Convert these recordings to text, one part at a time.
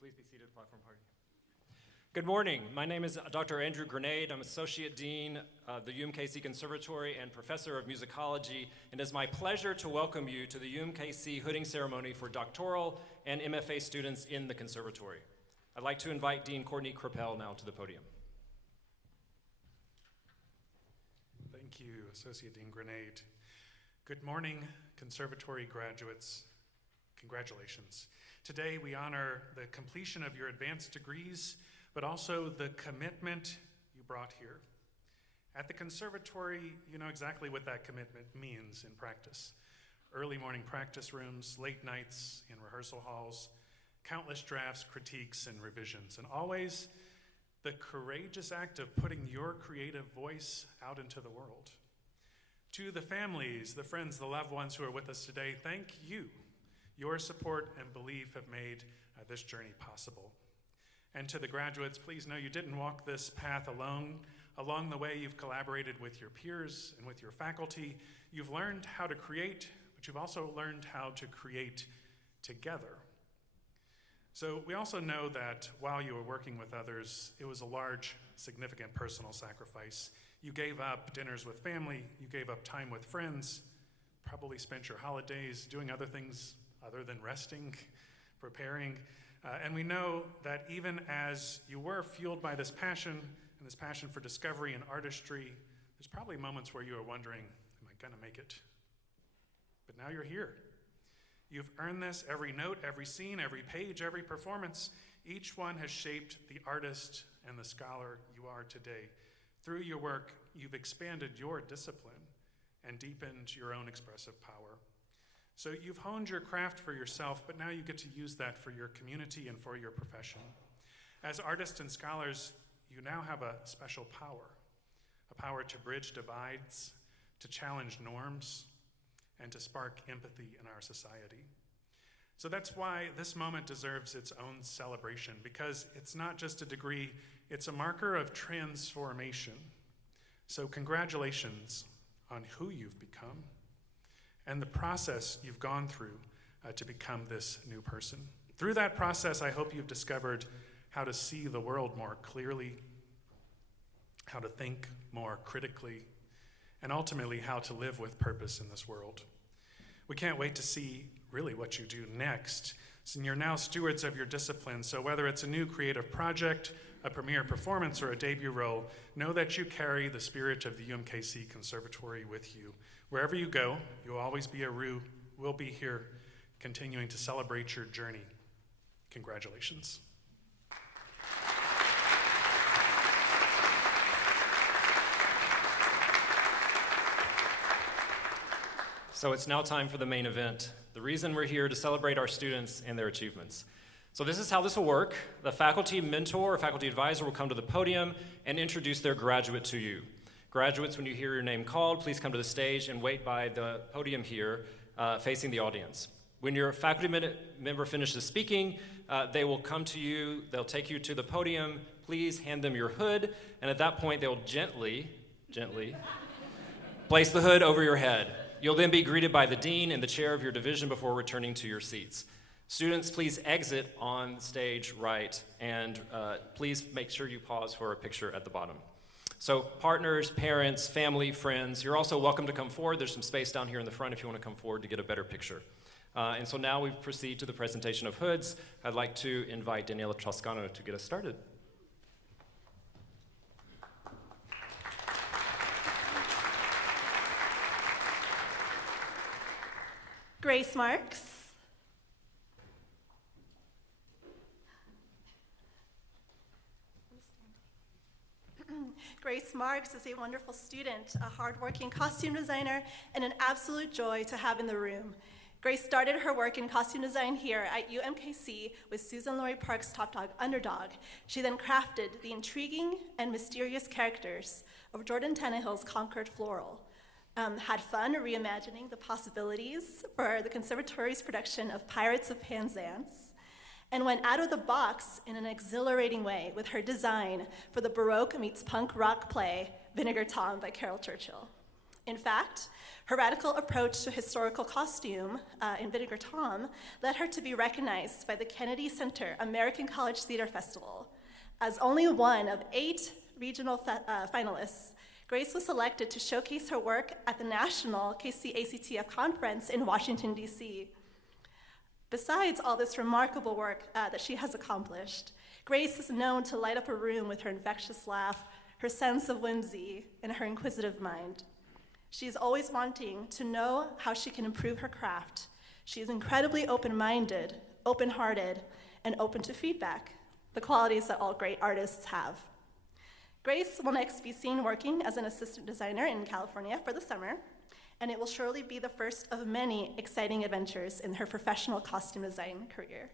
Please be seated, platform party. Good morning. My name is Dr. Andrew Grenade. I'm Associate Dean of the UMKC Conservatory and Professor of Musicology, and it's my pleasure to welcome you to the UMKC hooding ceremony for doctoral and MFA students in the Conservatory. I'd like to invite Dean Courtney Crapell now to the podium. Thank you, Associate Dean Grenade. Good morning, Conservatory graduates. Congratulations. Today we honor the completion of your advanced degrees, but also the commitment you brought here. At the Conservatory, you know exactly what that commitment means in practice. Early morning practice rooms, late nights in rehearsal halls, countless drafts, critiques, and revisions, and always the courageous act of putting your creative voice out into the world. To the families, the friends, the loved ones who are with us today, thank you. Your support and belief have made this journey possible. And to the graduates, please know you didn't walk this path alone. Along the way, you've collaborated with your peers and with your faculty. You've learned how to create, but you've also learned how to create together. So we also know that while you were working with others, it was a large, significant personal sacrifice. You gave up dinners with family, you gave up time with friends, probably spent your holidays doing other things other than resting, preparing. And we know that even as you were fueled by this passion and this passion for discovery and artistry, there's probably moments where you were wondering, am I gonna make it? But now you're here. You've earned this. Every note, every scene, every page, every performance, each one has shaped the artist and the scholar you are today. Through your work, you've expanded your discipline and deepened your own expressive power. So you've honed your craft for yourself, but now you get to use that for your community and for your profession. As artists and scholars, you now have a special power, a power to bridge divides, to challenge norms, and to spark empathy in our society. So that's why this moment deserves its own celebration, because it's not just a degree, it's a marker of transformation. So congratulations on who you've become and the process you've gone through to become this new person. Through that process, I hope you've discovered how to see the world more clearly, how to think more critically, and ultimately how to live with purpose in this world. We can't wait to see really what you do next. So you're now stewards of your discipline, so whether it's a new creative project, a premiere performance, or a debut role, know that you carry the spirit of the UMKC Conservatory with you. Wherever you go, you'll always be a Rue. We'll be here continuing to celebrate your journey. Congratulations. So it's now time for the main event. The reason we're here to celebrate our students and their achievements. So this is how this will work. The faculty mentor or faculty advisor will come to the podium and introduce their graduate to you. Graduates, when you hear your name called, please come to the stage and wait by the podium here, facing the audience. When your faculty member finishes speaking, they will come to you, they'll take you to the podium, please hand them your hood, and at that point they'll gently place the hood over your head. You'll then be greeted by the dean and the chair of your division before returning to your seats. Students, please exit on stage right, and please make sure you pause for a picture at the bottom. So partners, parents, family, friends, you're also welcome to come forward. There's some space down here in the front if you want to come forward to get a better picture. And so now we proceed to the presentation of hoods. I'd like to invite Daniela Toscano to get us started. Grace Marks. Grace Marks is a wonderful student, a hardworking costume designer, and an absolute joy to have in the room. Grace started her work in costume design here at UMKC with Susan Laurie Park's Top Dog Underdog. She then crafted the intriguing and mysterious characters of Jordan Tannehill's Concord Floral. Had fun reimagining the possibilities for the Conservatory's production of Pirates of Penzance, and went out of the box in an exhilarating way with her design for the Baroque meets punk rock play, Vinegar Tom by Carol Churchill. In fact, her radical approach to historical costume in Vinegar Tom led her to be recognized by the Kennedy Center American College Theater Festival. As only one of 8 regional finalists, Grace was selected to showcase her work at the National KC-ACTF Conference in Washington, D.C. Besides all this remarkable work that she has accomplished, Grace is known to light up a room with her infectious laugh, her sense of whimsy, and her inquisitive mind. She is always wanting to know how she can improve her craft. She is incredibly open-minded, open-hearted, and open to feedback, the qualities that all great artists have. Grace will next be seen working as an assistant designer in California for the summer, and it will surely be the first of many exciting adventures in her professional costume design career.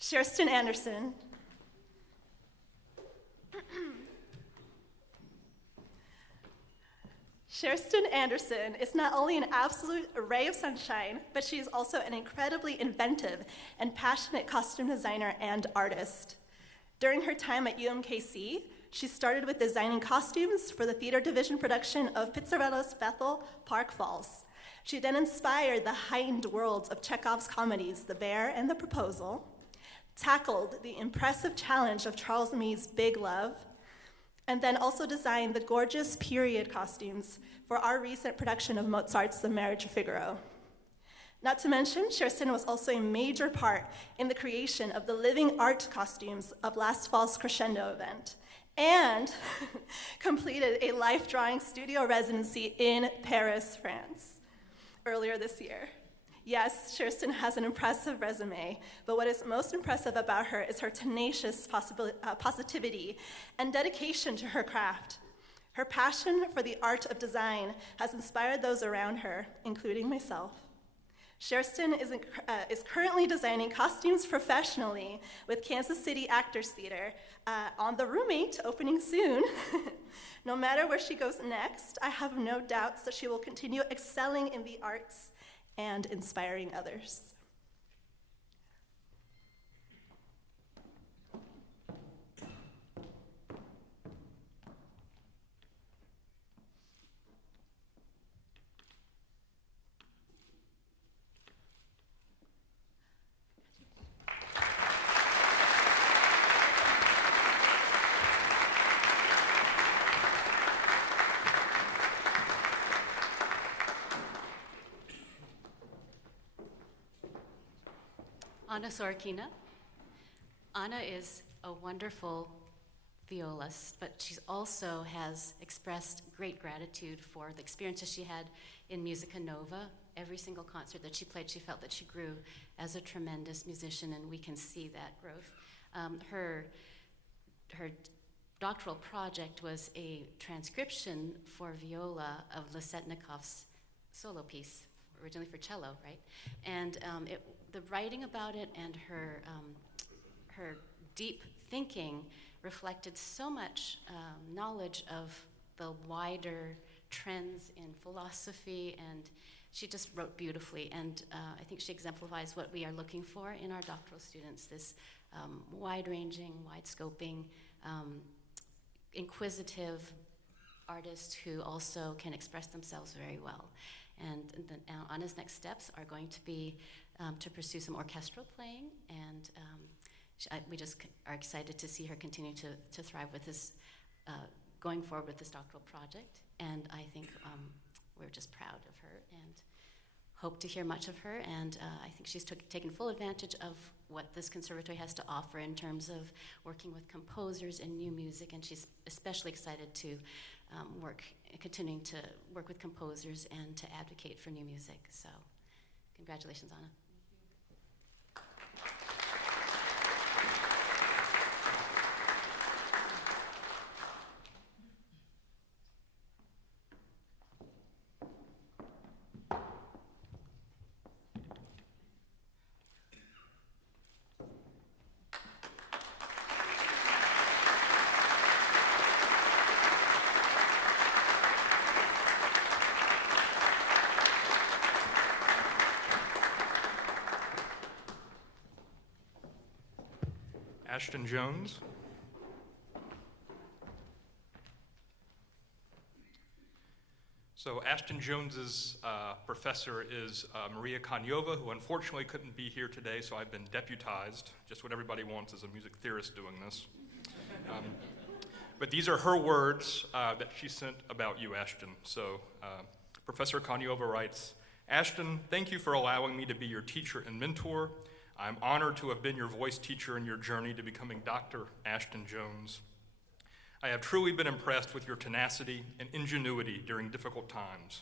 Sherston Anderson. Sherston Anderson is not only an absolute ray of sunshine, but she is also an incredibly inventive and passionate costume designer and artist. During her time at UMKC, she started with designing costumes for the theater division production of Pizzarella's Bethel Park Falls. She then inspired the heightened worlds of Chekhov's comedies, The Bear and the Proposal, tackled the impressive challenge of Charles Mee's Big Love, and then also designed the gorgeous period costumes for our recent production of Mozart's The Marriage of Figaro. Not to mention, Sherston was also a major part in the creation of the living art costumes of last fall's Crescendo event, and completed a life drawing studio residency in Paris, France, earlier this year. Yes, Sherston has an impressive resume, but what is most impressive about her is her tenacious positivity and dedication to her craft. Her passion for the art of design has inspired those around her, including myself. Sherston is currently designing costumes professionally with Kansas City Actors Theater on The Roommate, opening soon. No matter where she goes next, I have no doubts that she will continue excelling in the arts and inspiring others. Anna Sorokina. Anna is a wonderful violist, but she also has expressed great gratitude for the experiences she had in Musica Nova. Every single concert that she played, she felt that she grew as a tremendous musician, and we can see that growth. Her doctoral project was a transcription for viola of Lysetnikov's solo piece, originally for cello, right? And the writing about it and her deep thinking reflected so much knowledge of the wider trends in philosophy, and she just wrote beautifully, and I think she exemplifies what we are looking for in our doctoral students, this wide-ranging, wide-scoping, inquisitive artist who also can express themselves very well. And Anna's next steps are going to be to pursue some orchestral playing, and we just are excited to see her continue to thrive with this, going forward with this doctoral project. And I think we're just proud of her and hope to hear much of her. And I think she's taken full advantage of what this conservatory has to offer in terms of working with composers and new music. And she's especially excited to continuing to work with composers and to advocate for new music. So congratulations, Anna. Ashton Jones. So Ashton Jones's professor is Maria Konyova, who unfortunately couldn't be here today, so I've been deputized. Just what everybody wants is a music theorist doing this. But these are her words that she sent about you, Ashton. So Professor Konyova writes, Ashton, thank you for allowing me to be your teacher and mentor. I'm honored to have been your voice teacher in your journey to becoming Dr. Ashton Jones. I have truly been impressed with your tenacity and ingenuity during difficult times.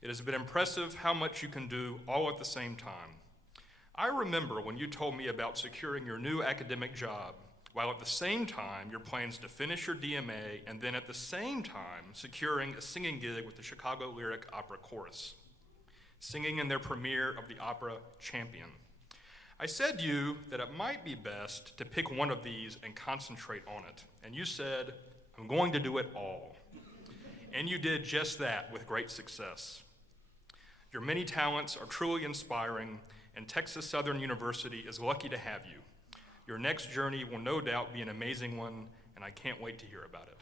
It has been impressive how much you can do all at the same time. I remember when you told me about securing your new academic job, while at the same time your plans to finish your DMA and then at the same time securing a singing gig with the Chicago Lyric Opera Chorus, singing in their premiere of the opera Champion. I said to you that it might be best to pick one of these and concentrate on it. And you said, I'm going to do it all. And you did just that with great success. Your many talents are truly inspiring, and Texas Southern University is lucky to have you. Your next journey will no doubt be an amazing one, and I can't wait to hear about it.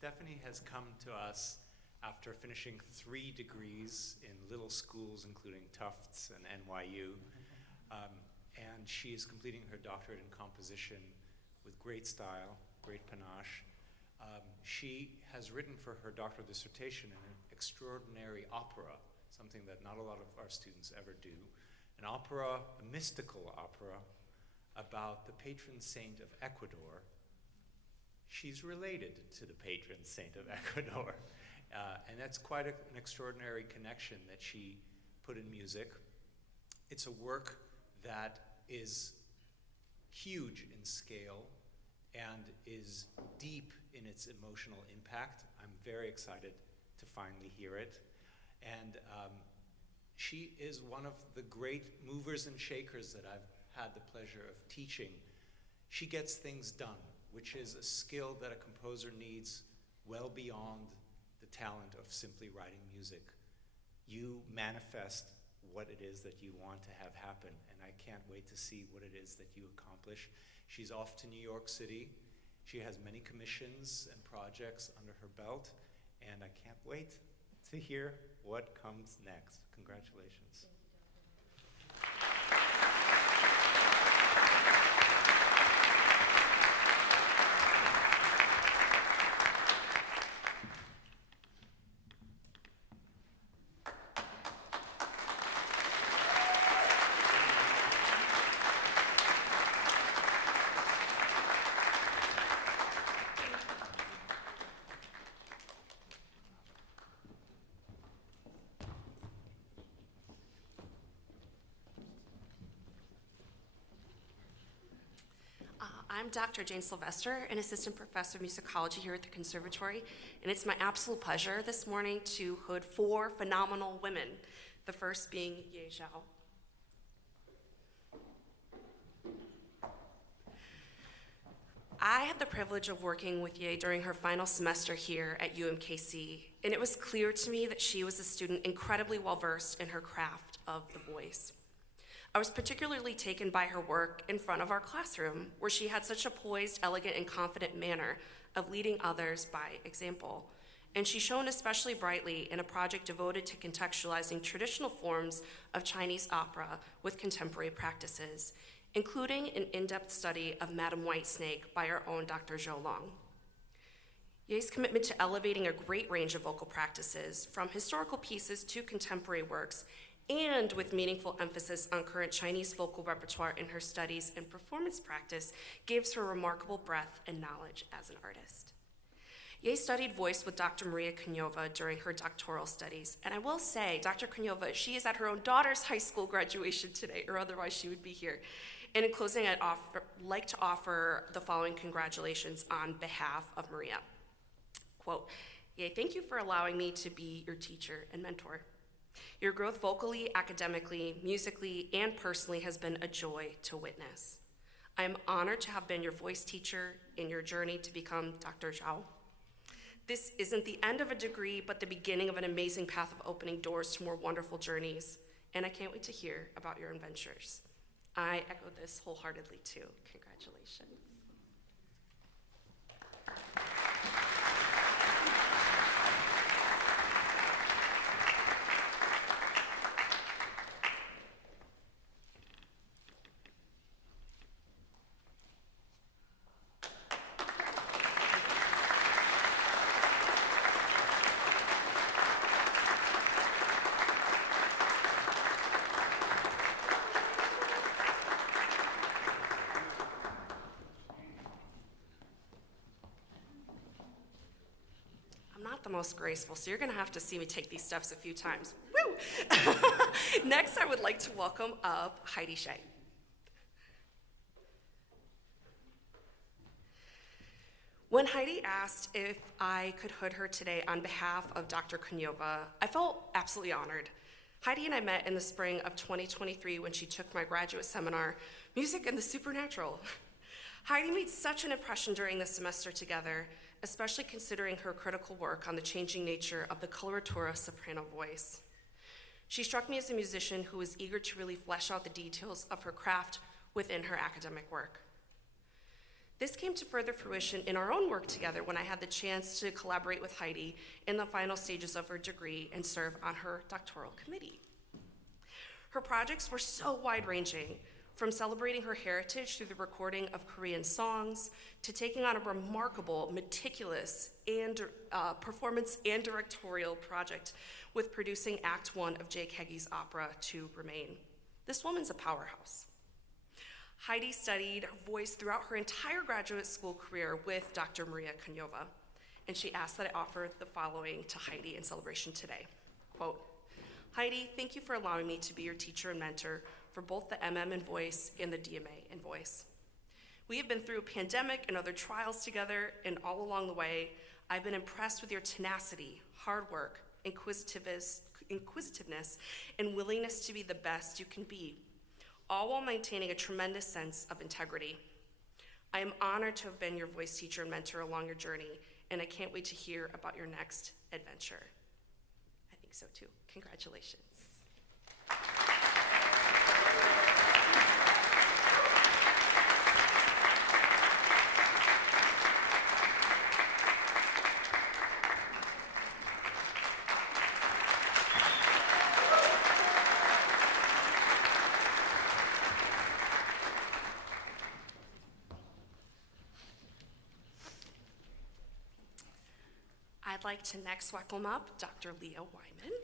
Stephanie has come to us after finishing 3 degrees in little schools, including Tufts and NYU, and she is completing her doctorate in composition with great style, great panache. She has written for her doctoral dissertation an extraordinary opera, something that not a lot of our students ever do, an opera, a mystical opera, about the patron saint of Ecuador. She's related to the patron saint of Ecuador. And that's quite an extraordinary connection that she put in music. It's a work that is huge in scale and is deep in its emotional impact. I'm very excited to finally hear it. And she is one of the great movers and shakers that I've had the pleasure of teaching. She gets things done, which is a skill that a composer needs well beyond the talent of simply writing music. You manifest what it is that you want to have happen, and I can't wait to see what it is that you accomplish. She's off to New York City. She has many commissions and projects under her belt, and I can't wait to hear what comes next. Congratulations. I'm Dr. Jane Sylvester, an assistant professor of musicology here at the Conservatory, and it's my absolute pleasure this morning to hood 4 phenomenal women, the first being Ye Zhao. I had the privilege of working with Ye during her final semester here at UMKC, and it was clear to me that she was a student incredibly well-versed in her craft of the voice. I was particularly taken by her work in front of our classroom, where she had such a poised, elegant, and confident manner of leading others by example. And she shone especially brightly in a project devoted to contextualizing traditional forms of Chinese opera with contemporary practices, including an in-depth study of Madame Whitesnake by our own Dr. Zhou Long. Ye's commitment to elevating a great range of vocal practices, from historical pieces to contemporary works, and with meaningful emphasis on current Chinese vocal repertoire in her studies and performance practice, gives her remarkable breadth and knowledge as an artist. Ye studied voice with Dr. Maria Konyova during her doctoral studies, and I will say, Dr. Konyova, she is at her own daughter's high school graduation today, or otherwise she would be here. And in closing, I'd like to offer the following congratulations on behalf of Maria. Quote, Ye, thank you for allowing me to be your teacher and mentor. Your growth vocally, academically, musically, and personally has been a joy to witness. I am honored to have been your voice teacher in your journey to become Dr. Zhao. This isn't the end of a degree, but the beginning of an amazing path of opening doors to more wonderful journeys, and I can't wait to hear about your adventures. I echo this wholeheartedly too. Congratulations. The most graceful, so you're gonna have to see me take these steps a few times. Woo! Next, I would like to welcome up Heidi Shea. When Heidi asked if I could hood her today on behalf of Dr. Konyova, I felt absolutely honored. Heidi and I met in the spring of 2023 when she took my graduate seminar, Music and the Supernatural. Heidi made such an impression during the semester together, especially considering her critical work on the changing nature of the coloratura soprano voice. She struck me as a musician who was eager to really flesh out the details of her craft within her academic work. This came to further fruition in our own work together when I had the chance to collaborate with Heidi in the final stages of her degree and serve on her doctoral committee. Her projects were so wide-ranging, from celebrating her heritage through the recording of Korean songs, to taking on a remarkable, meticulous, and performance and directorial project with producing Act 1 of Jay Keggie's opera, To Remain. This woman's a powerhouse. Heidi studied voice throughout her entire graduate school career with Dr. Maria Konyova, and she asked that I offer the following to Heidi in celebration today. Quote, Heidi, thank you for allowing me to be your teacher and mentor for both the MM in voice and the DMA in voice. We have been through a pandemic and other trials together, and all along the way, I've been impressed with your tenacity, hard work, inquisitiveness, and willingness to be the best you can be, all while maintaining a tremendous sense of integrity. I am honored to have been your voice teacher and mentor along your journey, and I can't wait to hear about your next adventure. I think so too. Congratulations. I'd like to next welcome up Dr. Leah Wyman.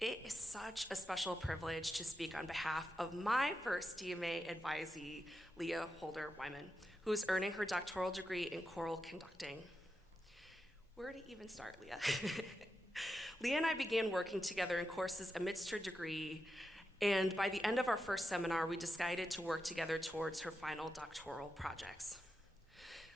It is such a special privilege to speak on behalf of my first DMA advisee, Leah Holder Wyman, who is earning her doctoral degree in choral conducting. Where to even start, Leah? Leah and I began working together in courses amidst her degree, and by the end of our first seminar, we decided to work together towards her final doctoral projects.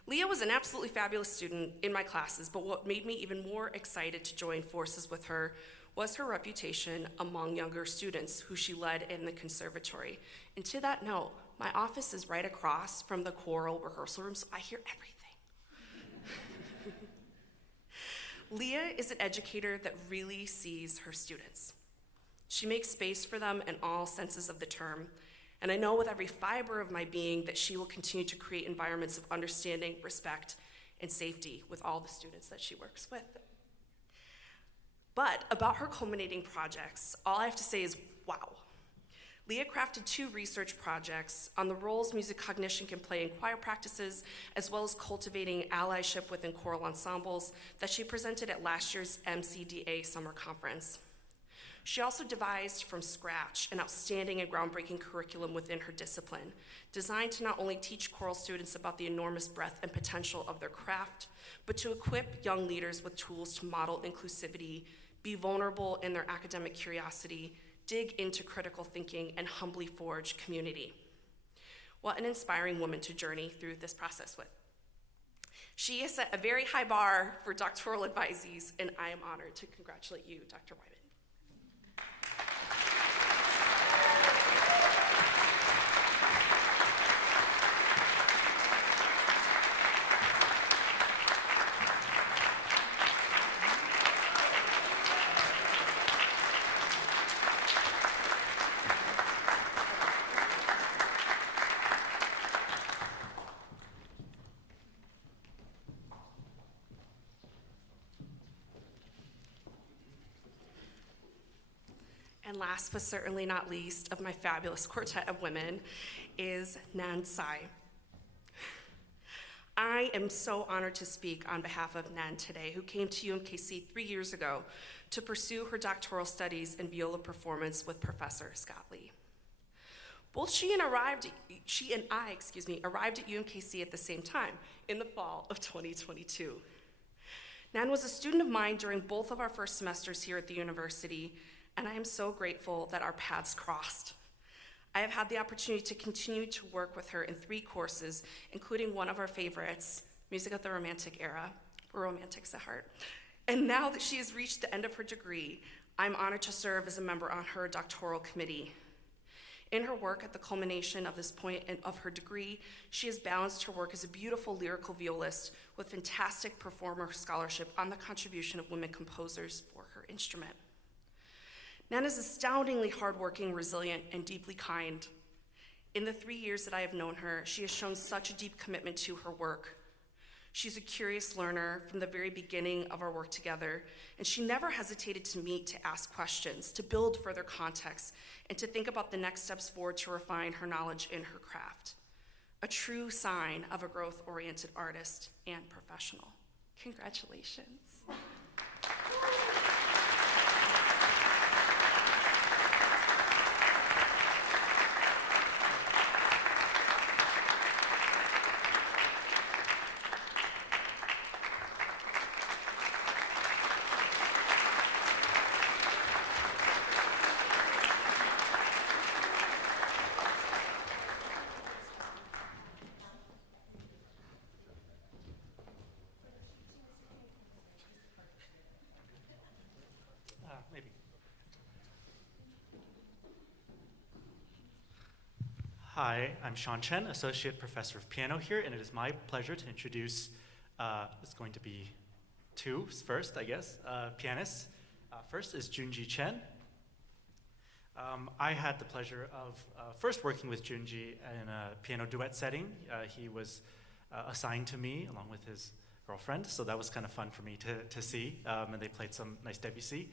Leah was an absolutely fabulous student in my classes, but what made me even more excited to join forces with her was her reputation among younger students who she led in the conservatory. And to that note, my office is right across from the choral rehearsal room, so I hear everything. Leah is an educator that really sees her students. She makes space for them in all senses of the term, and I know with every fiber of my being that she will continue to create environments of understanding, respect, and safety with all the students that she works with. But about her culminating projects, all I have to say is wow. Leah crafted 2 research projects on the roles music cognition can play in choir practices, as well as cultivating allyship within choral ensembles that she presented at last year's MCDA Summer Conference. She also devised from scratch an outstanding and groundbreaking curriculum within her discipline, designed to not only teach choral students about the enormous breadth and potential of their craft, but to equip young leaders with tools to model inclusivity, be vulnerable in their academic curiosity, dig into critical thinking, and humbly forge community. What an inspiring woman to journey through this process with. She has set a very high bar for doctoral advisees, and I am honored to congratulate you, Dr. Wyman. And last but certainly not least of my fabulous quartet of women is Nan Sai. I am so honored to speak on behalf of Nan today, who came to UMKC 3 years ago to pursue her doctoral studies in viola performance with Professor Scott Lee. Both she and I arrived at UMKC at the same time in the fall of 2022. Nan was a student of mine during both of our first semesters here at the university, and I am so grateful that our paths crossed. I have had the opportunity to continue to work with her in 3 courses, including one of our favorites, Music of the Romantic Era. We're romantics at heart. And now that she has reached the end of her degree, I'm honored to serve as a member on her doctoral committee. In her work at the culmination of this point of her degree, she has balanced her work as a beautiful lyrical violist with fantastic performer scholarship on the contribution of women composers for her instrument. Nan is astoundingly hardworking, resilient, and deeply kind. In the 3 years that I have known her, she has shown such a deep commitment to her work. She's a curious learner from the very beginning of our work together, and she never hesitated to meet, to ask questions, to build further context, and to think about the next steps forward to refine her knowledge in her craft. A true sign of a growth-oriented artist and professional. Congratulations. Hi, I'm Sean Chen, Associate Professor of Piano here, and it is my pleasure to introduce, it's going to be two first, I guess, pianists. First is Junji Chen. I had the pleasure of first working with Junji in a piano duet setting. He was assigned to me along with his girlfriend, so that was kind of fun for me to see, and they played some nice Debussy.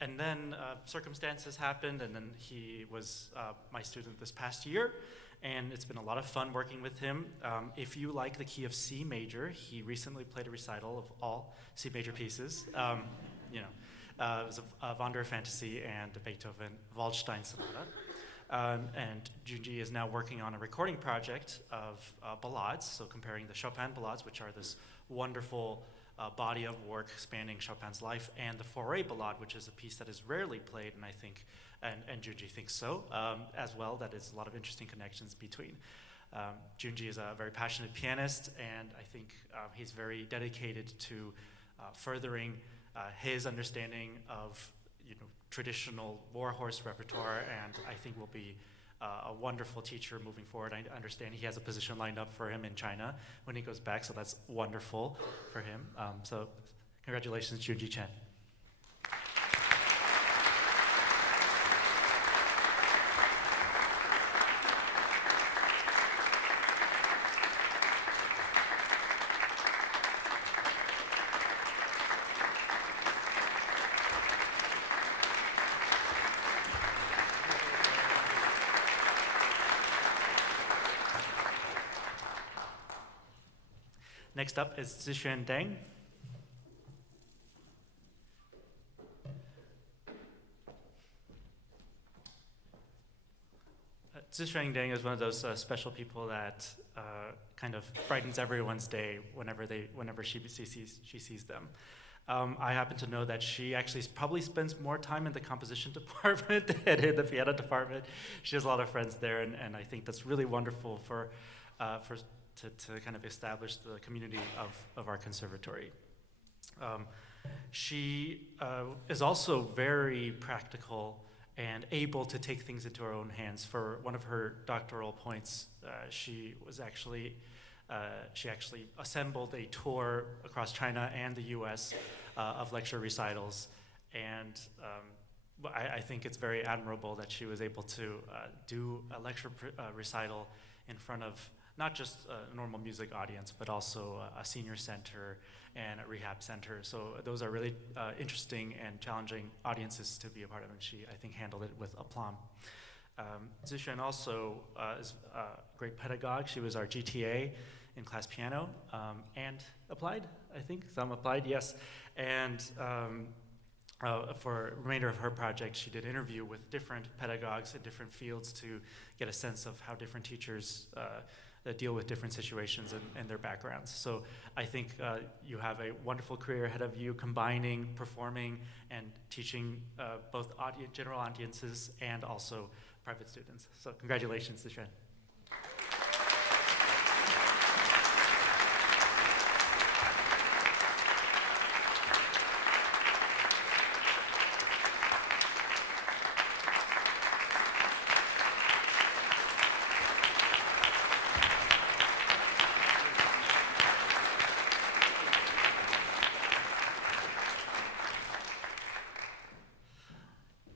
And then circumstances happened, and then he was my student this past year, and it's been a lot of fun working with him. If you like the key of C major, he recently played a recital of all C major pieces. It was a Wander Fantasy and a Beethoven Waldstein Sonata. And Junji is now working on a recording project of ballades, so comparing the Chopin ballades, which are this wonderful body of work spanning Chopin's life, and the Fauré Ballade, which is a piece that is rarely played, and I think, and Junji thinks so, as well. That is a lot of interesting connections between. Junji is a very passionate pianist, and I think he's very dedicated to furthering his understanding of traditional warhorse repertoire, and I think will be a wonderful teacher moving forward. I understand he has a position lined up for him in China when he goes back, so that's wonderful for him. So congratulations, Junji Chen. Next up is Zixuan Deng. Zixuan Deng is one of those special people that kind of brightens everyone's day whenever she sees them. I happen to know that she actually probably spends more time in the composition department than in the piano department. She has a lot of friends there, and I think that's really wonderful to kind of establish the community of our conservatory. She is also very practical and able to take things into her own hands. For one of her doctoral points, she actually assembled a tour across China and the US of lecture recitals, and I think it's very admirable that she was able to do a lecture recital in front of not just a normal music audience, but also a senior center and a rehab center. So those are really interesting and challenging audiences to be a part of, and she, I think, handled it with aplomb. Zixuan also is a great pedagogue. She was our GTA in class piano and applied, I think, some applied, yes. And for the remainder of her project, she did interview with different pedagogues in different fields to get a sense of how different teachers that deal with different situations and their backgrounds. So I think you have a wonderful career ahead of you, combining performing and teaching both general audiences and also private students. So congratulations, Zixuan.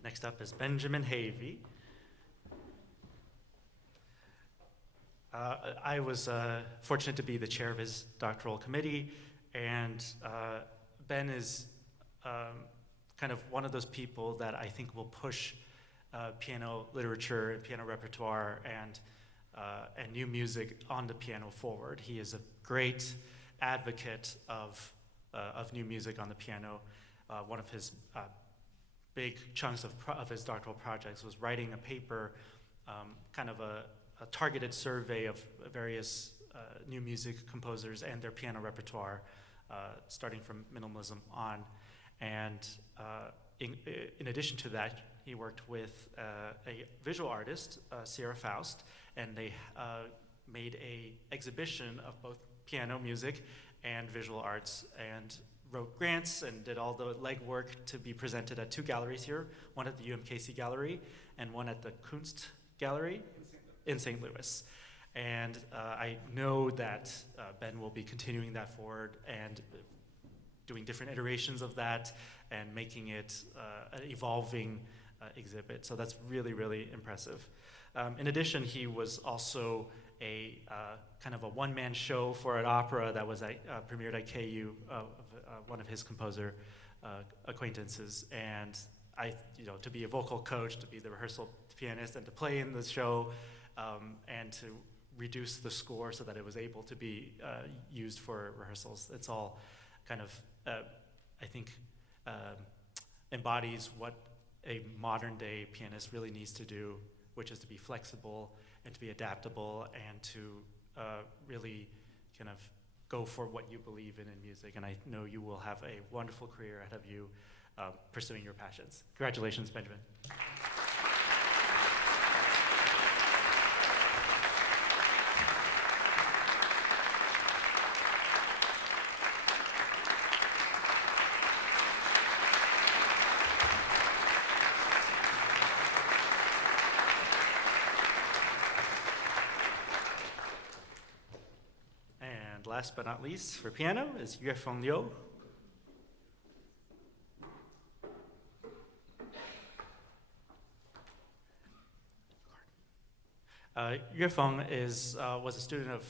Next up is Benjamin Havey. I was fortunate to be the chair of his doctoral committee, and Ben is kind of one of those people that I think will push piano literature and piano repertoire and new music on the piano forward. He is a great advocate of new music on the piano. One of his big chunks of his doctoral projects was writing a paper, kind of a targeted survey of various new music composers and their piano repertoire, starting from minimalism on. And in addition to that, he worked with a visual artist, Sierra Faust, and they made a exhibition of both piano music and visual arts, and wrote grants and did all the legwork to be presented at two galleries here, one at the UMKC Gallery and one at the Kunst Gallery. in St. Louis. And I know that Ben will be continuing that forward and doing different iterations of that and making it an evolving exhibit. So that's really, really impressive. In addition, he was also a kind of a one-man show for an opera that was premiered at KU, one of his composer acquaintances. And to be a vocal coach, to be the rehearsal pianist, and to play in the show, and to reduce the score so that it was able to be used for rehearsals. It's all kind of, I think, embodies what a modern day pianist really needs to do, which is to be flexible and to be adaptable and to really kind of go for what you believe in music. And I know you will have a wonderful career ahead of you pursuing your passions. Congratulations, Benjamin. And last but not least, for piano, is Yuefeng Liu. Yuefeng was a student of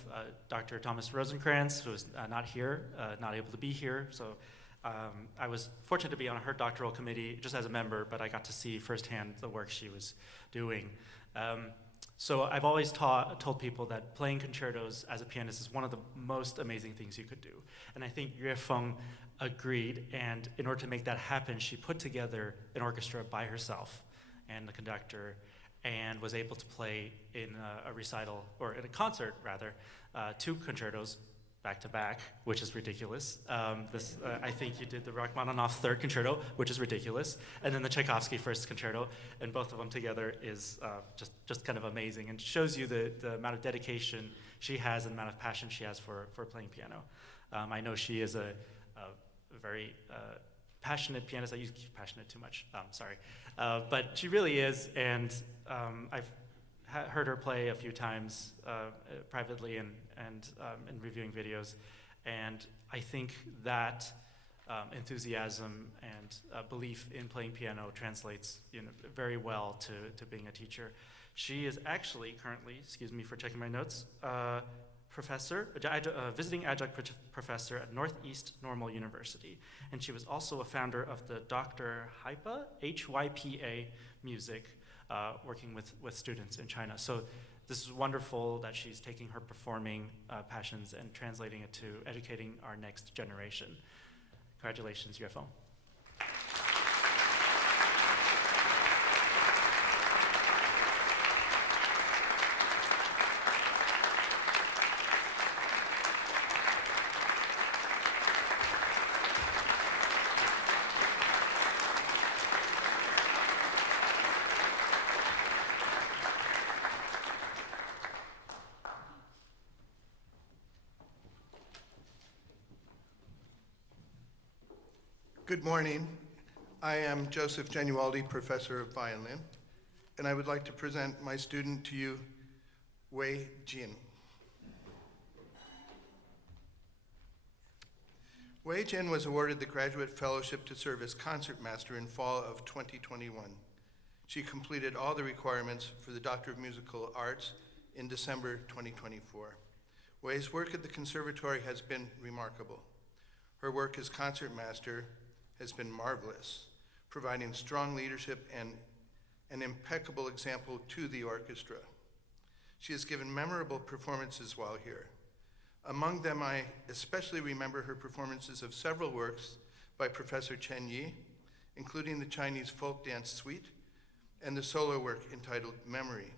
Dr. Thomas Rosenkranz, who is not here, not able to be here. So I was fortunate to be on her doctoral committee just as a member, but I got to see firsthand the work she was doing. So I've always told people that playing concertos as a pianist is one of the most amazing things you could do. And I think Yuefeng agreed, and in order to make that happen, she put together an orchestra by herself and the conductor, and was able to play in a recital, or in a concert rather, 2 concertos back to back, which is ridiculous. I think you did the Rachmaninoff 3rd concerto, which is ridiculous, and then the Tchaikovsky 1st concerto, and both of them together is just kind of amazing, and shows you the amount of dedication she has and the amount of passion she has for playing piano. I know she is a very passionate pianist. I use passionate too much, sorry. But she really is, and I've heard her play a few times privately and in reviewing videos, and I think that enthusiasm and belief in playing piano translates very well to being a teacher. She is actually currently, excuse me for checking my notes, visiting adjunct professor at Northeast Normal University, and she was also a founder of the Dr. Hypa, HYPA music, working with students in China. So this is wonderful that she's taking her performing passions and translating it to educating our next generation. Congratulations, Yuefeng. Good morning. I am Joseph Genualdi, professor of violin, and I would like to present my student to you, Wei Jin. Wei Jin was awarded the Graduate Fellowship to serve as concertmaster in fall of 2021. She completed all the requirements for the Doctor of Musical Arts in December 2024. Wei's work at the Conservatory has been remarkable. Her work as concertmaster has been marvelous, providing strong leadership and an impeccable example to the orchestra. She has given memorable performances while here. Among them, I especially remember her performances of several works by Professor Chen Yi, including the Chinese folk dance suite and the solo work entitled Memory.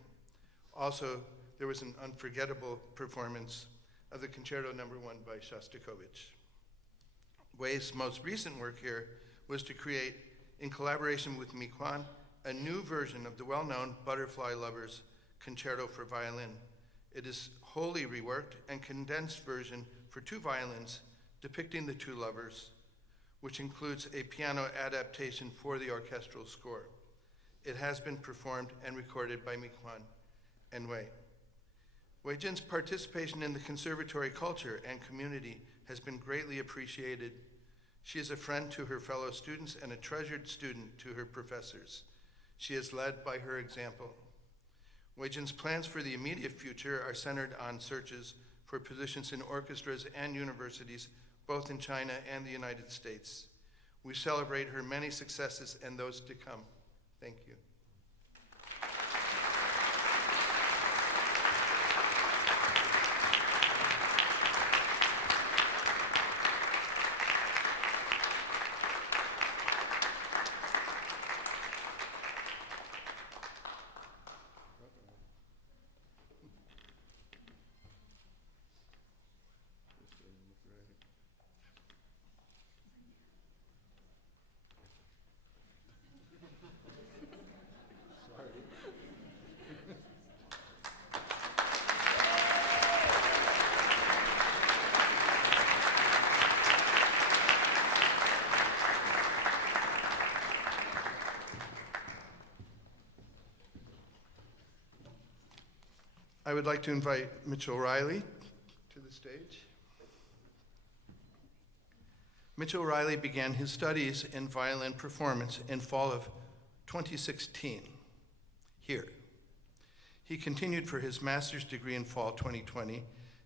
Also, there was an unforgettable performance of the Concerto No. 1 by Shostakovich. Wei's most recent work here was to create, in collaboration with Mi Quan, a new version of the well-known Butterfly Lovers Concerto for Violin. It is wholly reworked and condensed version for 2 violins depicting the 2 lovers, which includes a piano adaptation for the orchestral score. It has been performed and recorded by Mi Quan and Wei. Wei-Jin's participation in the conservatory culture and community has been greatly appreciated. She is a friend to her fellow students and a treasured student to her professors. She is led by her example. Wei-Jin's plans for the immediate future are centered on searches for positions in orchestras and universities, both in China and the United States. We celebrate her many successes and those to come. Thank you. I would like to invite Mitchell Riley to the stage. Mitchell Riley began his studies in violin performance in fall of 2016 here. He continued for his master's degree in fall 2020,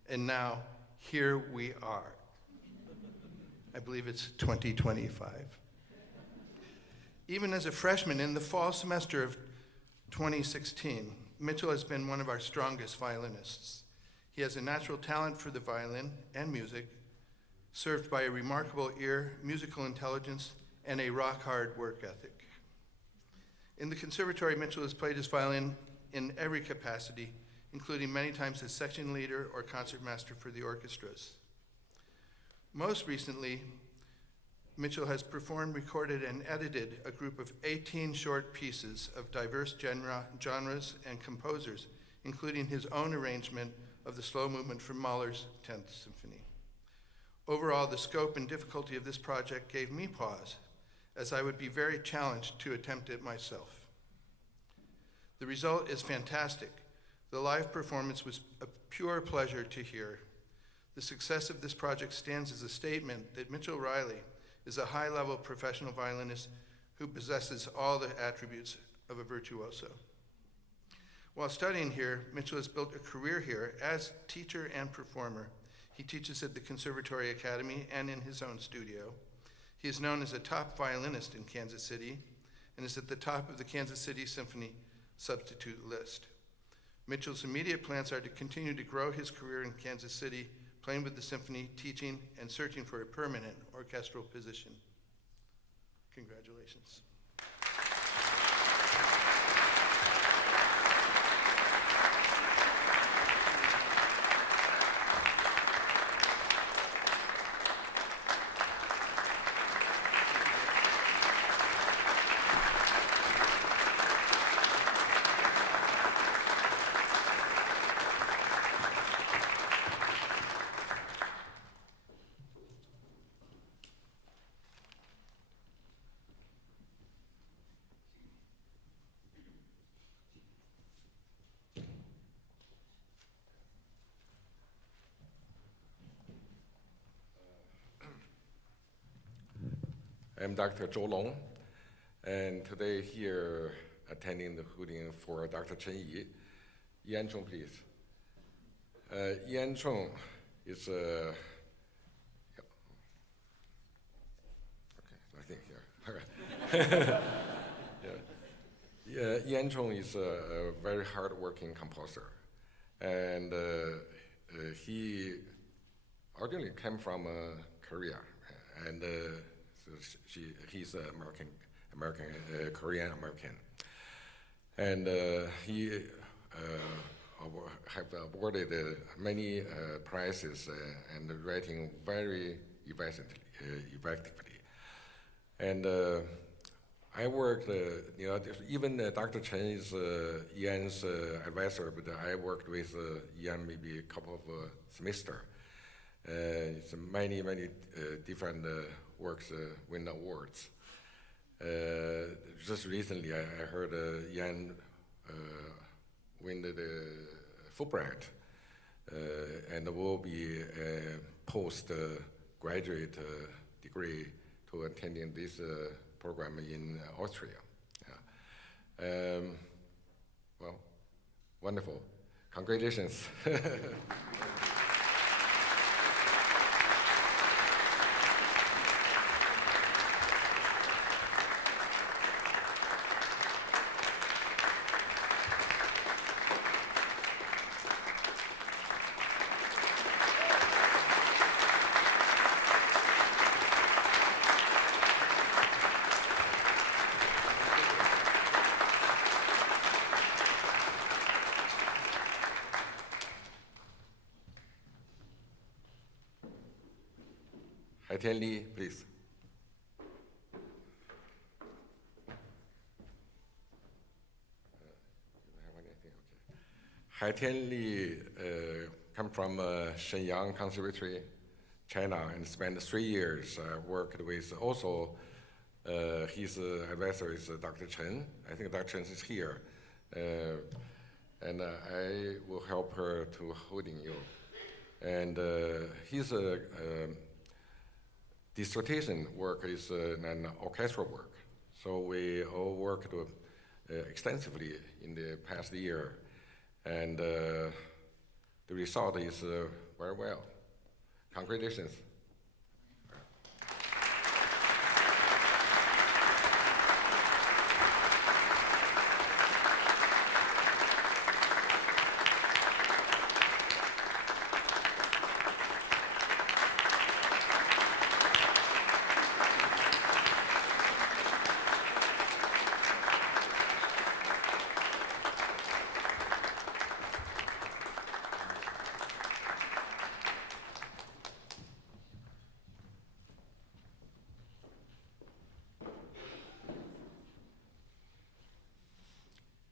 and now here we are. I believe it's 2025. Even as a freshman in the fall semester of 2016, Mitchell has been one of our strongest violinists. He has a natural talent for the violin and music, served by a remarkable ear, musical intelligence, and a rock-hard work ethic. In the conservatory, Mitchell has played his violin in every capacity, including many times as section leader or concertmaster for the orchestras. Most recently, Mitchell has performed, recorded, and edited a group of 18 short pieces of diverse genres and composers, including his own arrangement of the slow movement from Mahler's 10th Symphony. Overall, the scope and difficulty of this project gave me pause, as I would be very challenged to attempt it myself. The result is fantastic. The live performance was a pure pleasure to hear. The success of this project stands as a statement that Mitchell Riley is a high-level professional violinist who possesses all the attributes of a virtuoso. While studying here, Mitchell has built a career here as teacher and performer. He teaches at the Conservatory Academy and in his own studio. He is known as a top violinist in Kansas City and is at the top of the Kansas City Symphony substitute list. Mitchell's immediate plans are to continue to grow his career in Kansas City, playing with the symphony, teaching, and searching for a permanent orchestral position. Congratulations. I'm Dr. Zhou Long, and today here attending the hooding for Dr. Chen Yi. Yan Zhong, please. Yan Zhong is okay, I think here. Yeah. Yan Zhong is a very hard-working composer, and he originally came from Korea, and he's American, Korean American, and he have awarded many prizes and writing very effectively. And I worked, even Dr. Chen is Yan's advisor, but I worked with Yan maybe a couple of semesters. It's many different works win awards. Just recently, I heard Yan win the Fulbright and will be a postgraduate degree to attending this program in Austria. Yeah. Well, wonderful. Congratulations. Hai-Tian Li, please. Hai-Tian Li come from Shenyang Conservatory, China, and spent 3 years worked with also his advisor is Dr. Chen. I think Dr. Chen is here. And I will help her to holding you. And his dissertation work is an orchestral work. So we all worked extensively in the past year. And the result is very well. Congratulations.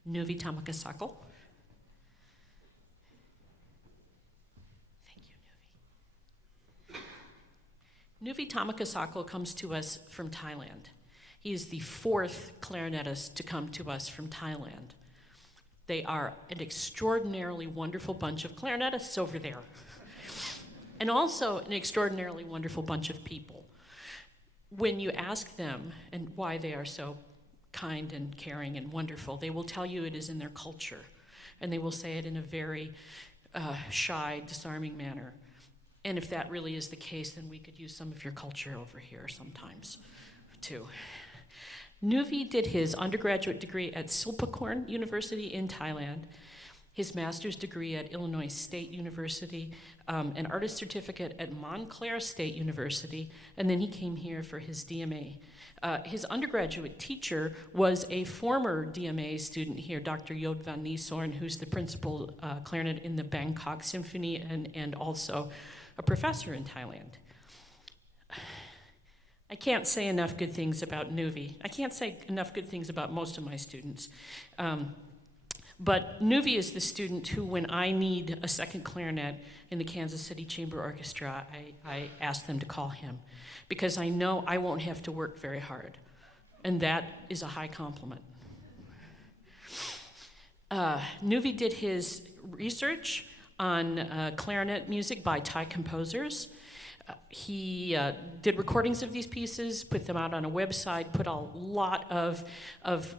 Nuvi Tamakasako. Thank you, Nuvi. Nuvi Tamakasako comes to us from Thailand. He is the 4th clarinetist to come to us from Thailand. They are an extraordinarily wonderful bunch of clarinetists over there. And also an extraordinarily wonderful bunch of people. When you ask them and why they are so kind and caring and wonderful, they will tell you it is in their culture. And they will say it in a very shy, disarming manner. And if that really is the case, then we could use some of your culture over here sometimes, too. Nuvi did his undergraduate degree at Silpakorn University in Thailand, his master's degree at Illinois State University, an artist certificate at Montclair State University, and then he came here for his DMA. His undergraduate teacher was a former DMA student here, Dr. Yod van Niesorn, who's the principal clarinet in the Bangkok Symphony and also a professor in Thailand. I can't say enough good things about Nuvi. I can't say enough good things about most of my students. But Nuvi is the student who, when I need a second clarinet in the Kansas City Chamber Orchestra, I ask them to call him, because I know I won't have to work very hard, and that is a high compliment. Nuvi did his research on clarinet music by Thai composers. He did recordings of these pieces, put them out on a website, put a lot of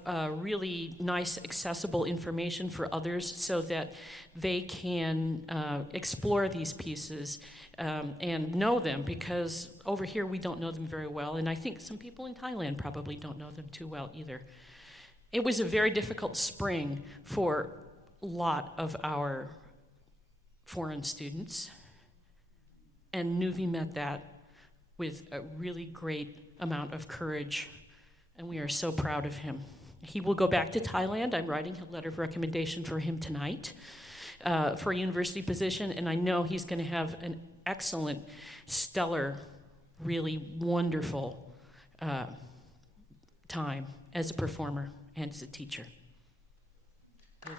really nice, accessible information for others so that they can explore these pieces and know them, because over here we don't know them very well, and I think some people in Thailand probably don't know them too well either. It was a very difficult spring for a lot of our foreign students. And Nuvi met that with a really great amount of courage, and we are so proud of him. He will go back to Thailand. I'm writing a letter of recommendation for him tonight for a university position, and I know he's going to have an excellent, stellar, really wonderful time as a performer and as a teacher. Nuvi.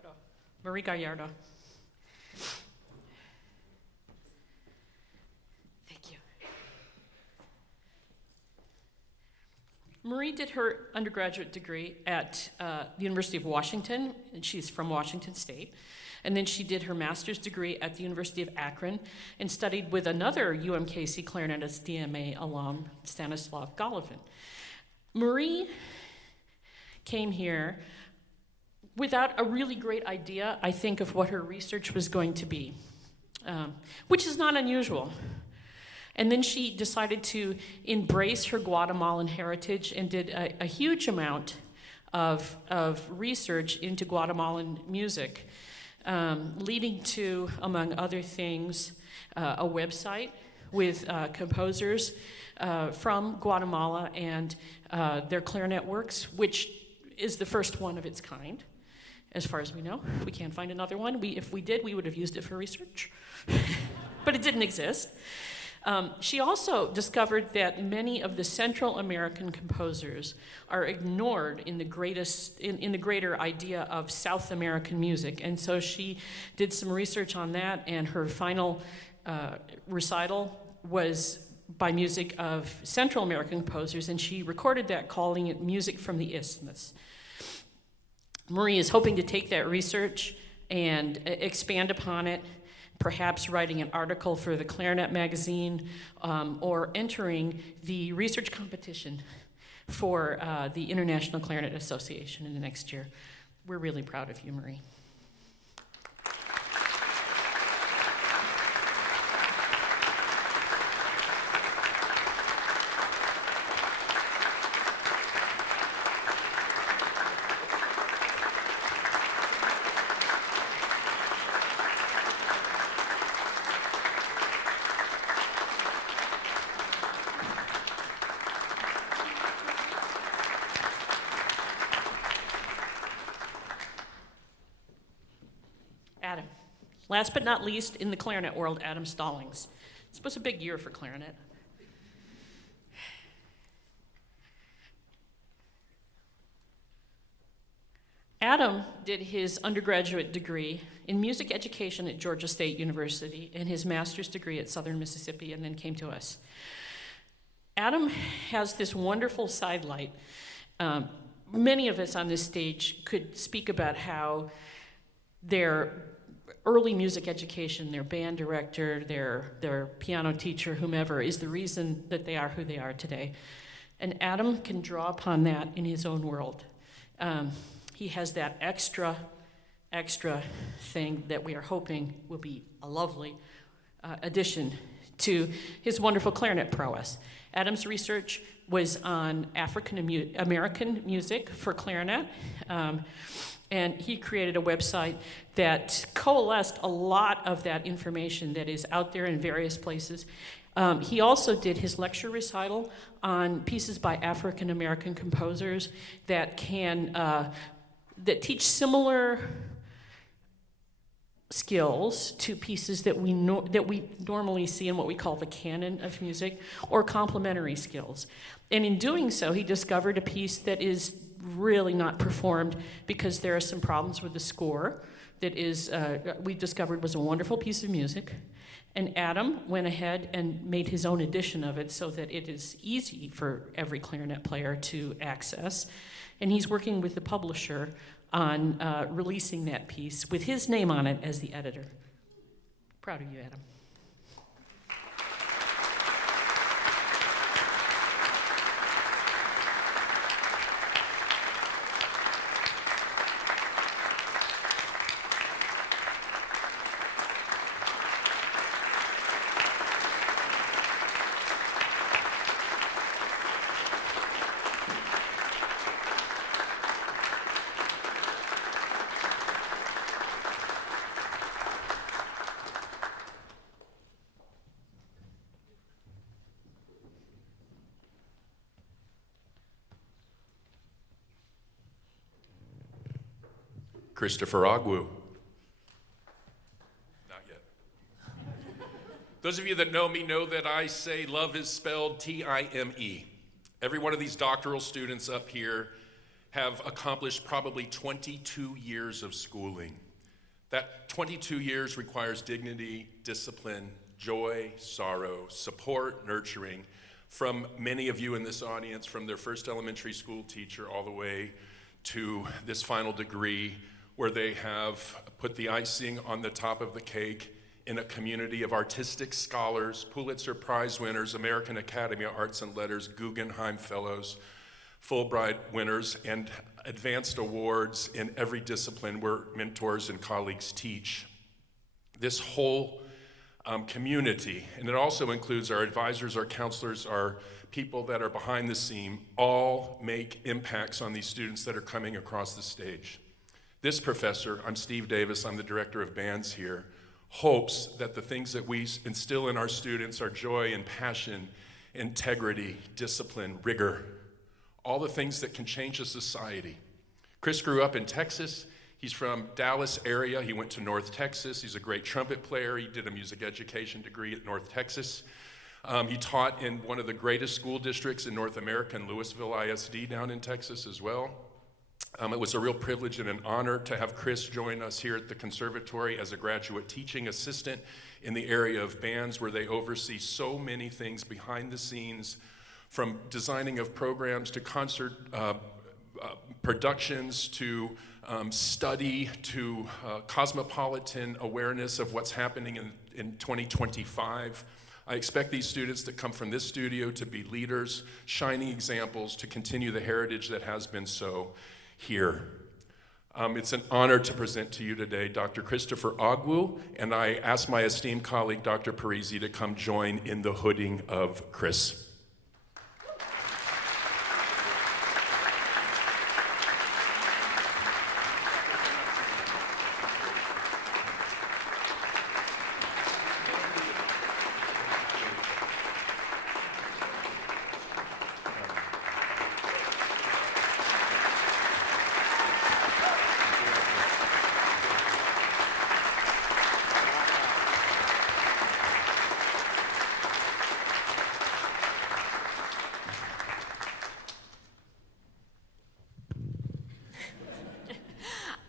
Gallardo. Marie Gallardo. Thank you. Marie did her undergraduate degree at the University of Washington, and she's from Washington State. And then she did her master's degree at the University of Akron and studied with another UMKC clarinetist DMA alum, Stanislav Golovin. Marie came here without a really great idea, I think, of what her research was going to be, which is not unusual. And then she decided to embrace her Guatemalan heritage and did a huge amount of research into Guatemalan music, leading to, among other things, a website with composers from Guatemala and their clarinet works, which is the first one of its kind, as far as we know. We can't find another one. If we did, we would have used it for research, but it didn't exist. She also discovered that many of the Central American composers are ignored in the greater idea of South American music, and so she did some research on that, and her final recital was by music of Central American composers, and she recorded that, calling it Music from the Isthmus. Marie is hoping to take that research and expand upon it, perhaps writing an article for the Clarinet magazine, or entering the research competition for the International Clarinet Association in the next year. We're really proud of you, Marie. Adam. Last but not least, in the clarinet world, Adam Stallings. This was a big year for clarinet. Adam did his undergraduate degree in music education at Georgia State University and his master's degree at Southern Mississippi, and then came to us. Adam has this wonderful sidelight. Many of us on this stage could speak about how their early music education, their band director, their piano teacher, whomever, is the reason that they are who they are today. And Adam can draw upon that in his own world. He has that extra thing that we are hoping will be a lovely addition to his wonderful clarinet prowess. Adam's research was on African American music for clarinet, and he created a website that coalesced a lot of that information that is out there in various places. He also did his lecture recital on pieces by African American composers that that teach similar skills to pieces that we normally see in what we call the canon of music, or complementary skills. And in doing so, he discovered a piece that is really not performed because there are some problems with the score that is, we discovered was a wonderful piece of music. And Adam went ahead and made his own edition of it so that it is easy for every clarinet player to access. And he's working with the publisher on releasing that piece with his name on it as the editor. Proud of you, Adam. Christopher Ogwu. Not yet. Those of you that know me know that I say love is spelled T-I-M-E. Every one of these doctoral students up here have accomplished probably 22 years of schooling. That 22 years requires dignity, discipline, joy, sorrow, support, nurturing from many of you in this audience, from their first elementary school teacher all the way to this final degree, where they have put the icing on the top of the cake in a community of artistic scholars, Pulitzer Prize winners, American Academy of Arts and Letters, Guggenheim Fellows, Fulbright winners, and advanced awards in every discipline where mentors and colleagues teach. This whole community, and it also includes our advisors, our counselors, our people that are behind the scene, all make impacts on these students that are coming across the stage. This professor, I'm Steve Davis, I'm the director of bands here, hopes that the things that we instill in our students are joy and passion, integrity, discipline, rigor, all the things that can change a society. Chris grew up in Texas. He's from Dallas area. He went to North Texas. He's a great trumpet player. He did a music education degree at North Texas. He taught in one of the greatest school districts in North America, in Louisville ISD down in Texas as well. It was a real privilege and an honor to have Chris join us here at the Conservatory as a graduate teaching assistant in the area of bands, where they oversee so many things behind the scenes, from designing of programs to concert productions to study to cosmopolitan awareness of what's happening in 2025. I expect these students that come from this studio to be leaders, shining examples, to continue the heritage that has been so here. It's an honor to present to you today Dr. Christopher Ogwu, and I ask my esteemed colleague, Dr. Parisi, to come join in the hooding of Chris.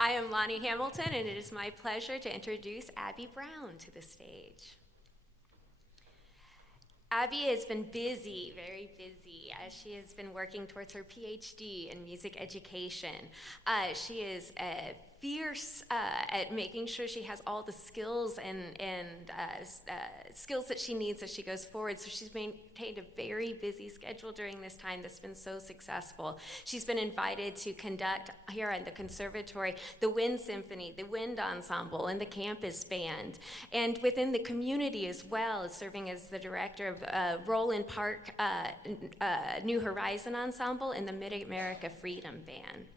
I am Lonnie Hamilton, and it is my pleasure to introduce Abby Brown to the stage. Abby has been busy, very busy, as she has been working towards her PhD in music education. She is fierce at making sure she has all the skills and skills that she needs as she goes forward. So she's maintained a very busy schedule during this time that's been so successful. She's been invited to conduct here at the Conservatory the Wind Symphony, the Wind Ensemble, and the Campus Band. And within the community as well, serving as the director of Roland Park New Horizon Ensemble and the Mid-America Freedom Band.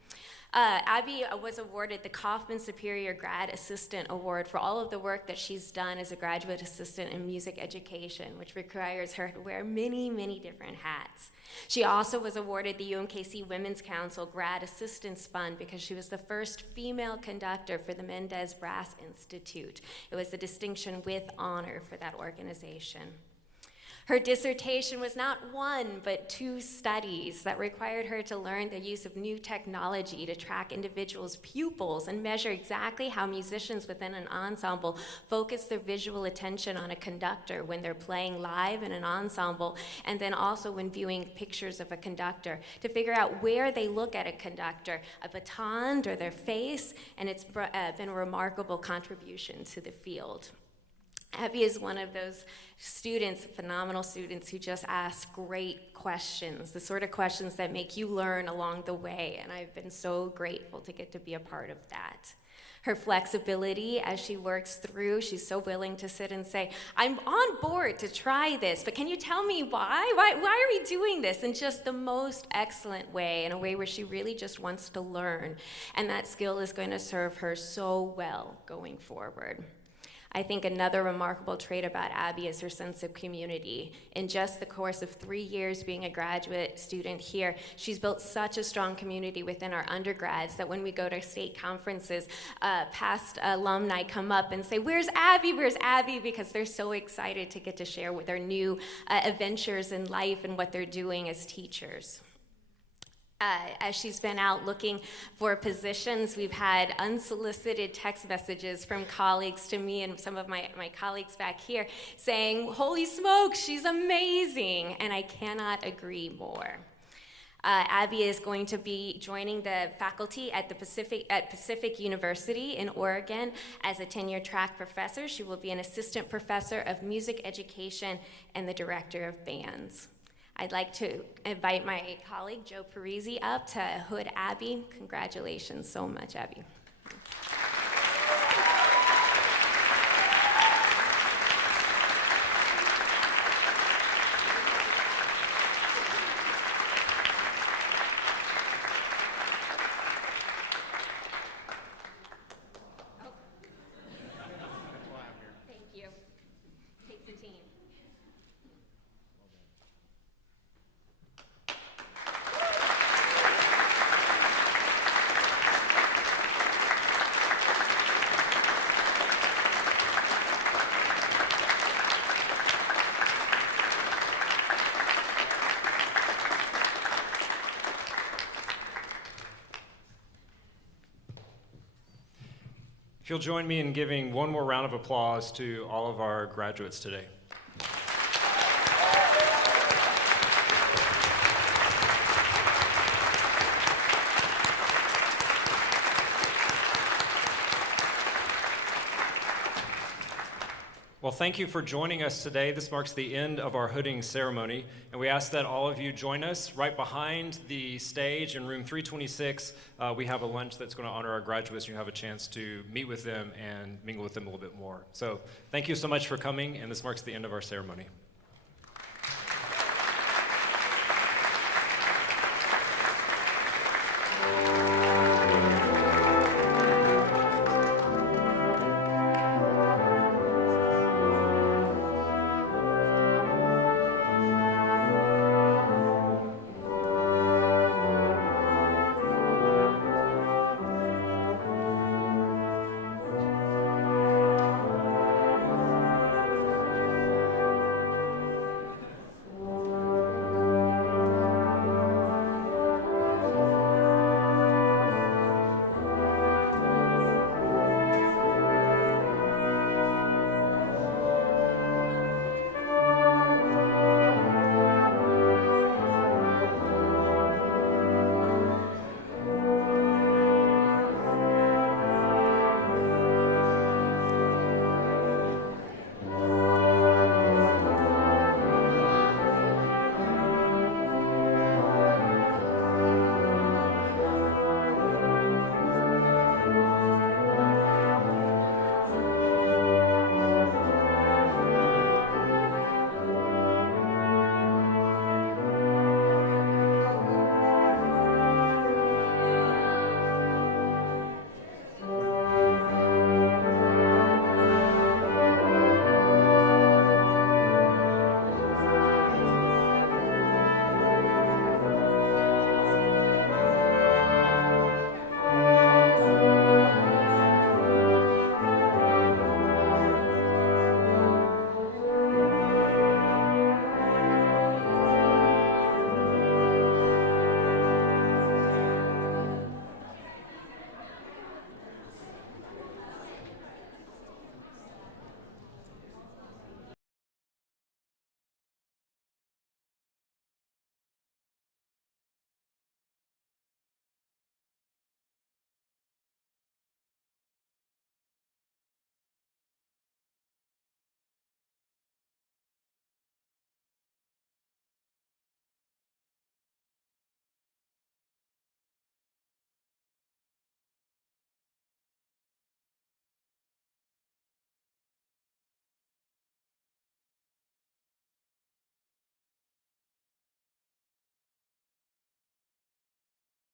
Abby was awarded the Kaufman Superior Grad Assistant Award for all of the work that she's done as a graduate assistant in music education, which requires her to wear many, many different hats. She also was awarded the UMKC Women's Council Grad Assistance Fund because she was the first female conductor for the Mendez Brass Institute. It was a distinction with honor for that organization. Her dissertation was not one, but 2 studies that required her to learn the use of new technology to track individuals' pupils and measure exactly how musicians within an ensemble focus their visual attention on a conductor when they're playing live in an ensemble, and then also when viewing pictures of a conductor, to figure out where they look at a conductor, a baton or their face, and it's been a remarkable contribution to the field. Abby is one of those students, phenomenal students, who just ask great questions, the sort of questions that make you learn along the way, and I've been so grateful to get to be a part of that. Her flexibility as she works through, she's so willing to sit and say, I'm on board to try this, but can you tell me why? Why are we doing this? In just the most excellent way, in a way where she really just wants to learn, and that skill is going to serve her so well going forward. I think another remarkable trait about Abby is her sense of community. In just the course of 3 years being a graduate student here, she's built such a strong community within our undergrads that when we go to state conferences, past alumni come up and say, where's Abby, where's Abby? Because they're so excited to get to share with their new adventures in life and what they're doing as teachers. As she's been out looking for positions, we've had unsolicited text messages from colleagues to me and some of my colleagues back here saying, "Holy smokes, she's amazing," and I cannot agree more. Abby is going to be joining the faculty at Pacific University in Oregon as a tenure-track professor. She will be an assistant professor of music education and the director of bands. I'd like to invite my colleague, Joe Parisi, up to hood Abby. Congratulations so much, Abby. Thank you. Takes a team. If you'll join me in giving one more round of applause to all of our graduates today. Well, thank you for joining us today. This marks the end of our hooding ceremony, and we ask that all of you join us right behind the stage in room 326. We have a lunch that's going to honor our graduates, and you have a chance to meet with them and mingle with them a little bit more. So thank you so much for coming, and this marks the end of our ceremony.